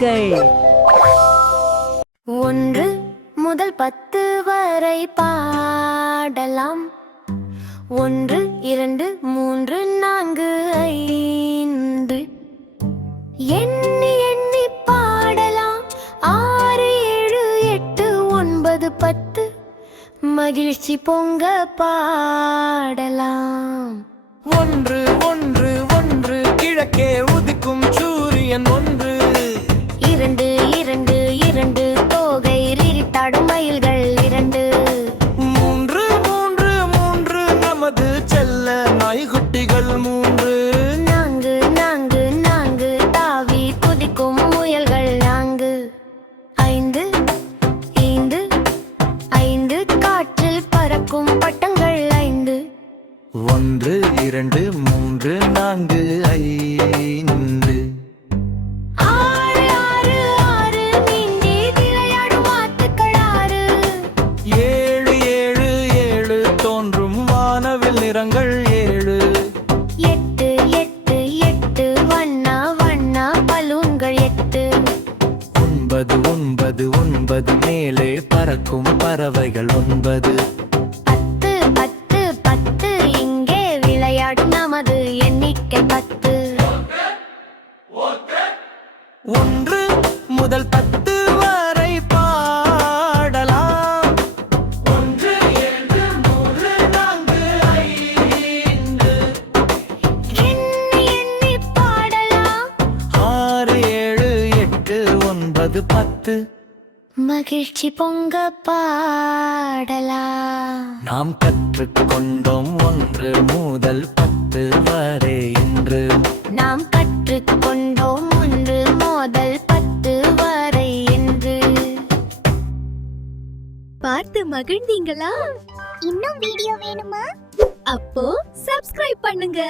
முயல்கள். 1 முதல் 10 வரை பாடலாம். 1 2 3 4 5 எண்ணி எண்ணி பாடலாம். 6 7 8 9 10 மகிழ்ச்சி பொங்க பாடலாம். 1 1 1 கிழக்கே உதிக்கும் சூரியன் 1 2 2 2 தோகை ரீட்டாடும் மயில்கள் 2 3 3 3 நமது செல்ல நாய்குட்டிகள் 3 4 4 4 தாவி குதிக்கும் முயல்கள் 4 5 5 5 காற்றில் பறக்கும் பட்டங்கள் 5 1 2 3 4 5 6 6 6 நீந்தி விளையாடும் வாத்துக்கள் 6 7 7 7 தோன்றும் வானவில் நிறங்கள் 7 8 8 8 வண்ணா வண்ணா பலூன்கள் 8 9 9 9 மேலே பறக்கும் பறவைகள் 9 10 10 10 இங்கே விளையாடும் நமது எண்ணிக்கை 10 1 முதல் 10 வரை பாடலாம். 1 2 3 4 5 எண்ணி எண்ணி பாடலாம். 6 7 8 9 10 மகிழ்ச்சி பொங்க பாடலாம். நாம் கற்றுக்கொண்டோம் 1 முதல் 10 வரை இன்று. நாம் கற்றுக்கொண்டோம் 1 முதல் 10 வரை என்று. பார்த்து மகிழ்ந்தீங்களா? இன்னும் வீடியோ வேணுமா? அப்போ சப்ஸ்கிரைப் பண்ணுங்க.